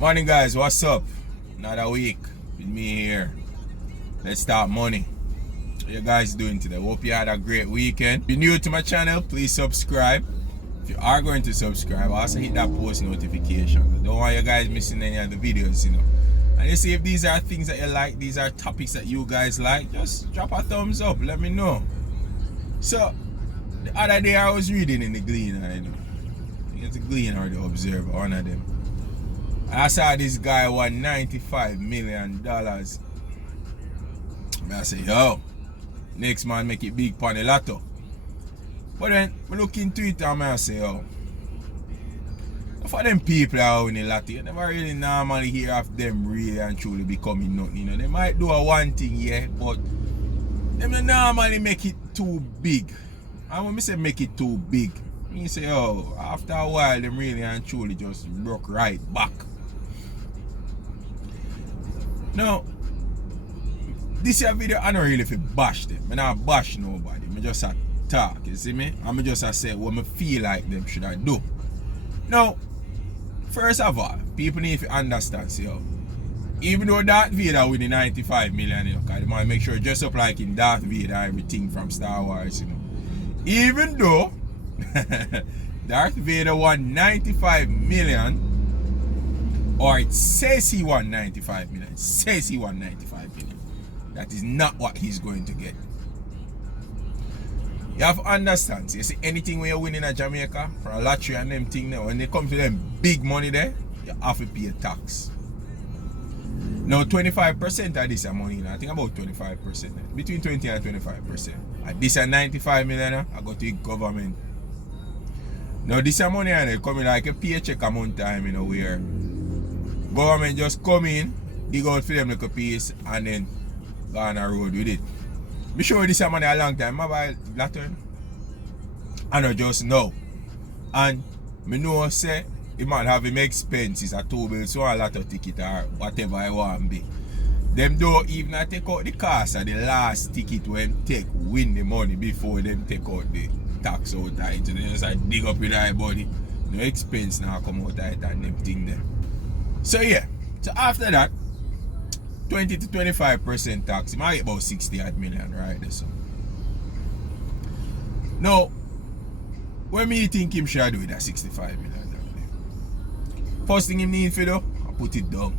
Morning guys, what's up? Another week with me here. Let's start money. How you guys doing today? Hope you had a great weekend. If you're new to my channel, please subscribe. If you are going to subscribe, also hit that post notification. Don't want you guys missing any of the videos, And you see if these are things that you like, these are topics that you guys like, just drop a thumbs up, let me know. So, the other day I was reading in the Gleaner, I think it's the Gleaner or the Observer, one of them. I saw this guy won $95 million. I say, yo, next man make it big on the lotto. But then, I look into it and I say, yo, for them people out in the lotto, you never really normally hear of them really and truly becoming nothing. They might do a one thing, yeah, but them don't normally make it too big. And when I say make it too big, I say, oh, after a while, them really and truly just broke right back. Now, this here video, I don't really feel bash them. I don't bash nobody. I just a talk, you see me? I just a say what I feel like them should I do. Now, first of all, people need to understand, see, even though Darth Vader win the 95 million, because the man make sure dress up like in Darth Vader everything from Star Wars, Even though Darth Vader won 95 million, or it says he won 95 million. It says he won 95 million. That is not what he's going to get. You have to understand. You see, anything when you win in a Jamaica, for a lottery and them thing, when they come to them big money there, you have to pay a tax. Now, 25% of this money, I think about 25%. Between 20 and 25%. And this is 95 million, I go to the government. Now, this money, they come in like a paycheck amount time, where government just come in, dig out for them like a piece, and then go on a road with it. Be sure this money a long time. I buy lotto. I know just know. And me know say he might have him expenses a 2 bills, so a lotto ticket or whatever I want be. Them don't even take out the cost of the last ticket when take win the money before them take out the tax out of it. So they just like dig up with their body. No expense now come out of it and them thing there. So yeah, so after that, 20 to 25% tax, you might get about 60 odd million, right? So now, what me think him should do with that 65 million? First thing him need for do, I put it down.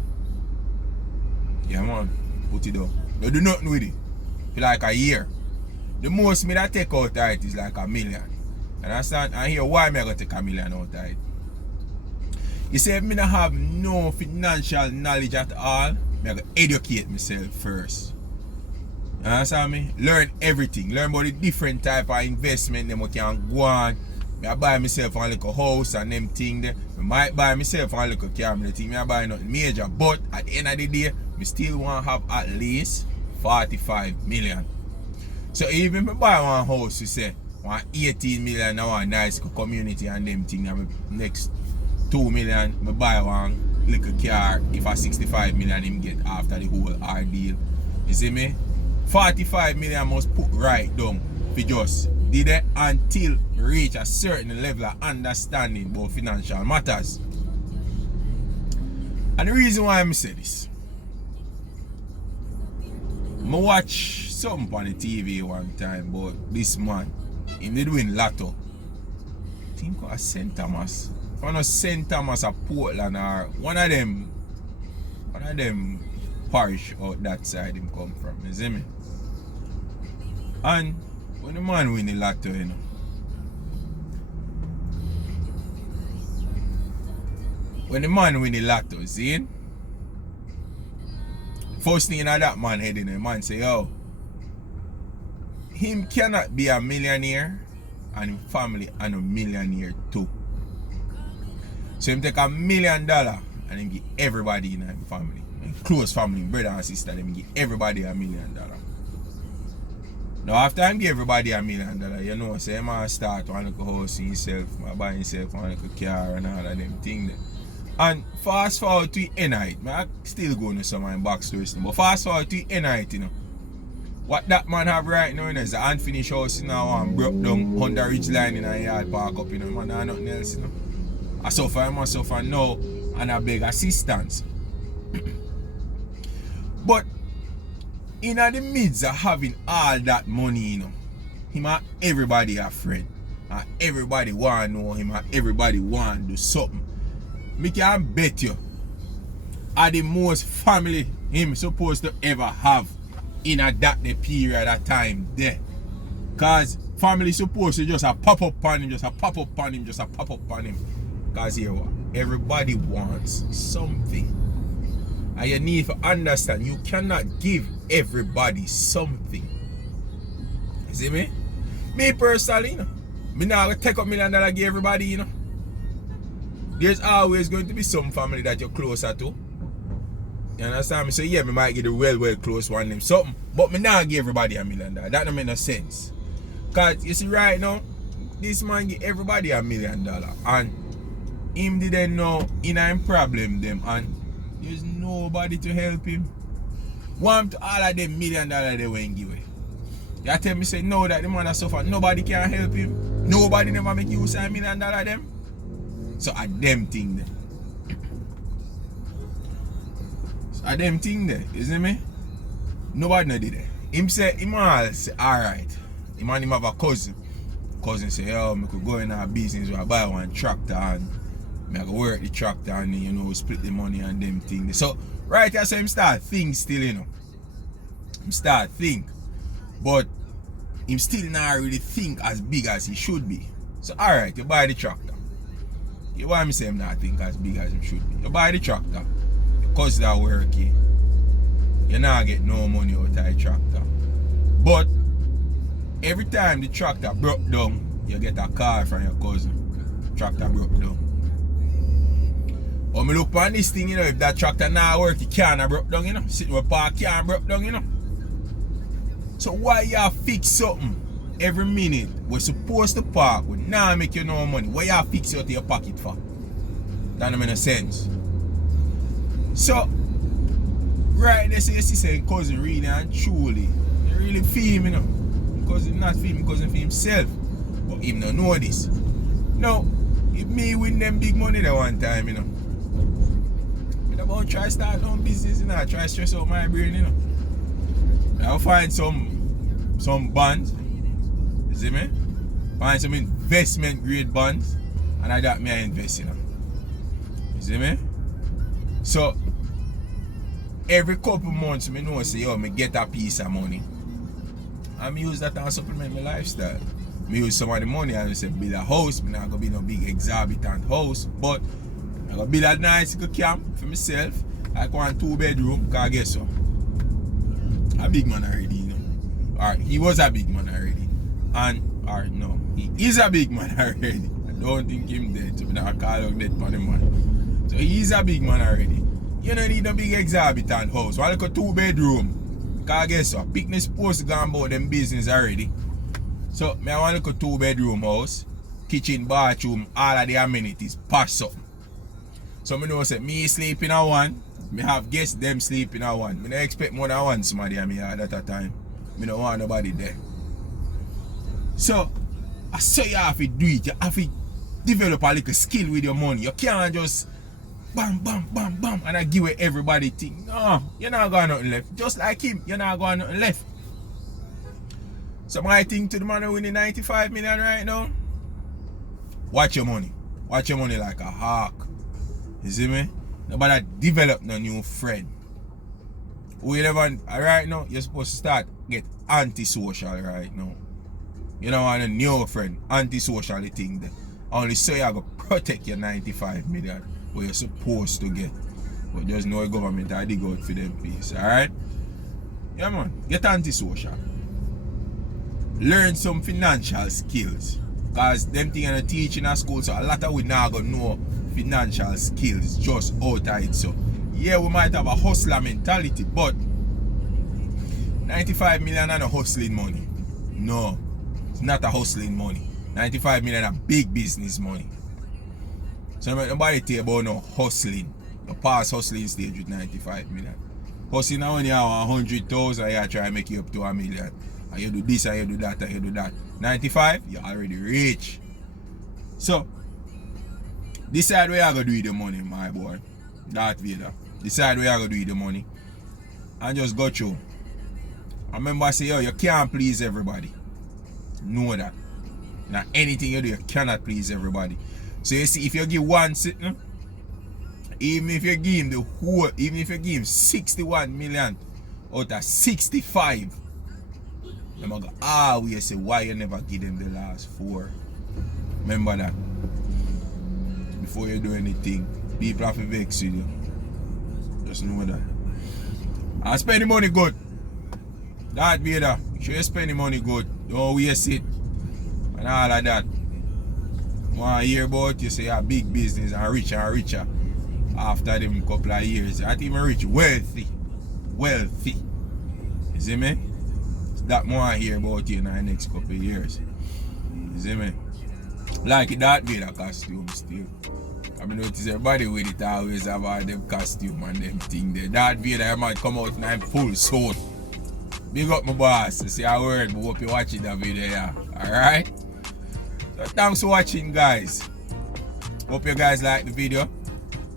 Yeah man, put it down. Don't do nothing with it for like a year. The most me that take out of it is like $1 million. Understand? And here why me I gotta take $1 million out of it? You say if me don't have no financial knowledge at all, I gotta educate myself first. You understand me? Learn everything. Learn about the different type of investment them I can go on. I buy myself a little house and them thing there. I might buy myself a little camera thing. I buy nothing major. But at the end of the day, I still want to have at least 45 million. So even if I buy one house, you say, want 18 million, I want a nice community and them thing. Next 2 million, I buy one little car. If a 65 million him get after the whole ordeal. You see me? 45 million must put right down for just did it until reach a certain level of understanding about financial matters. And the reason why I say this, I watch something on the TV one time about this man. He did win lotto. I think it was St. Thomas. One of St. Thomas of Portland or one of them parish out that side him come from, you see me? And when the man win the lotto, when the man win the lotto, see? First thing in that man head the man say, yo, him cannot be a millionaire and his family and a millionaire too. So him take $1 million and him give everybody in his family, close family, brother and sister, him give everybody $1 million. Now after I give everybody $1 million, you know, say man start one little house himself, buy himself one little car and all of them things. And fast forward to the end of it, I still going to some of my backstories, but fast forward to the end of it, what that man have right now is an unfinished house now and broke down Honda Ridge line in a yard park up, man, and nothing else, I suffer, I must suffer now. and I beg assistance. But in the midst of having all that money, you know, him and everybody a friend. And everybody want to know him and everybody want to do something. Me can bet you are the most family him supposed to ever have in a that the period of time there. Cause family supposed to just a pop up on him, just a pop up on him, just a pop up on him. Cause here what? Everybody wants something. And you need to understand you cannot give everybody something. You see me? Me personally, you know, me not gonna take up $1 million and give everybody, you know. There's always going to be some family that you're closer to. You understand me? So yeah, me might get the well close one them something. But me not give everybody $1 million. That don't make no sense. Cause you see right now, this man give everybody $1 million. And him didn't know in a problem them and there's nobody to help him. Want all of them $1 million they won't give away. You tell me say no that the man has suffered. Nobody can help him. Nobody never make use of $1 million them. So a them thing there. So a them thing there, you see me? Nobody no did it. Him say, him all say, alright. Him and him have a cousin. Cousin say, yo, I could go in our business where I buy one tractor and I could work the tractor and you know, split the money and them things. So right here, so him start think still, you know. Him start think. But him still not really think as big as he should be. So alright, you buy the tractor. You why me say him not think as big as him should be. You buy the tractor. Because that working. You not get no money out of the tractor. But every time the tractor broke down, you get a call from your cousin. Tractor broke down. But me look on this thing, you know, if that tractor not work, the can broke down, you know. Sitting with park can broke down, you know. So why you fix something every minute we're supposed to park with now make you no money? Why you fix it out of your pocket for? That don't make no sense. So right there, so you see saying cousin really and truly, you really feel him, you know. Cousin not feel him, cousin feel himself. But him don't know this. Now, if me win them big money that one time, you know. I'm about to try start on business, you know, try stress out my brain, you know. I'll find some bonds, you see me? Find some investment grade bonds, and I got me invest in them. You see me? So every couple months, I know say, yo, me get a piece of money. And I use that to supplement my lifestyle. I use some of the money and I say build a house. I'm not gonna be no big exorbitant house, but I'm gonna build a nice little camp for myself. Like one 2-bedroom, cause guess what? A big man already, you know. Or he was a big man already. And or no, he is a big man already. I don't think him dead, so I'm not call out dead for the man. So he is a big man already. You don't need a big exorbitant house. One like a 2-bedroom. Cause guess what? Picnic supposed to go about them business already. So I want like a 2-bedroom house. Kitchen, bathroom, all of the amenities. Pass up. So I know say me sleep in a one. Me have guests them sleep in a one. Me don't expect more than one somebody at me at a time. Me don't want nobody there. So I say you have to do it. You have to develop a little skill with your money. You can't just bam, bam, bam, bam, and I give away everybody thing. No, you're not going nothing left. Just like him, you're not going nothing left. So my thing to the man who winning 95 million right now, watch your money. Watch your money like a hawk. You see me? Nobody develop no new friend. We never, right now, you're supposed to start get antisocial right now. You don't want a new friend, antisocial thing there. Only so you have to protect your 95 million what you're supposed to get. But there's no government that dig out for them piece, alright? Yeah man, get antisocial. Learn some financial skills. Cause them things are teaching at school, so a lot of we now gonna know financial skills just out of it. So yeah, we might have a hustler mentality, but 95 million are not hustling money. No, it's not a hustling money. 95 million are big business money. So nobody tell about no hustling. You pass hustling stage with 95 million. Hustling now when you have 100,000, you try to make you up to $1 million. And you do this and you do that and you do that. 95, you're already rich. So Decide where you gonna do with the money, my boy. Darth Vader. Decide where you gonna do with the money. And just go through. I remember I say, yo, you can't please everybody. Know that. Now anything you do, you cannot please everybody. So you see, if you give one sitting, even if you give him the whole, even if you give him 61 million out of 65, I'm gonna always say, why you never give them the last 4? Remember that. Before you do anything, people have to vex with you. Just know that. And spend the money good. Darth Vader, make sure you spend the money good. Don't waste it. And all of that. Want to hear about you say you're big business and richer after them couple of years. Not even rich, wealthy. Wealthy. You see me? That more I hear about you in the next couple of years. You see me? Like Darth Vader costume still. I mean, notice everybody with it always about them costume and them thing there. Darth Vader might come out in full suit. Big up my boss. Say a word, but hope you watching that video, yeah. Alright? So thanks for watching, guys. Hope you guys like the video.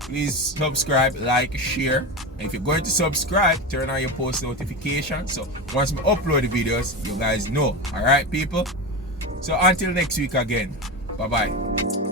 Please subscribe, like, share. And if you're going to subscribe, turn on your post notifications. So once we upload the videos, you guys know. Alright, people? So until next week again. Bye-bye.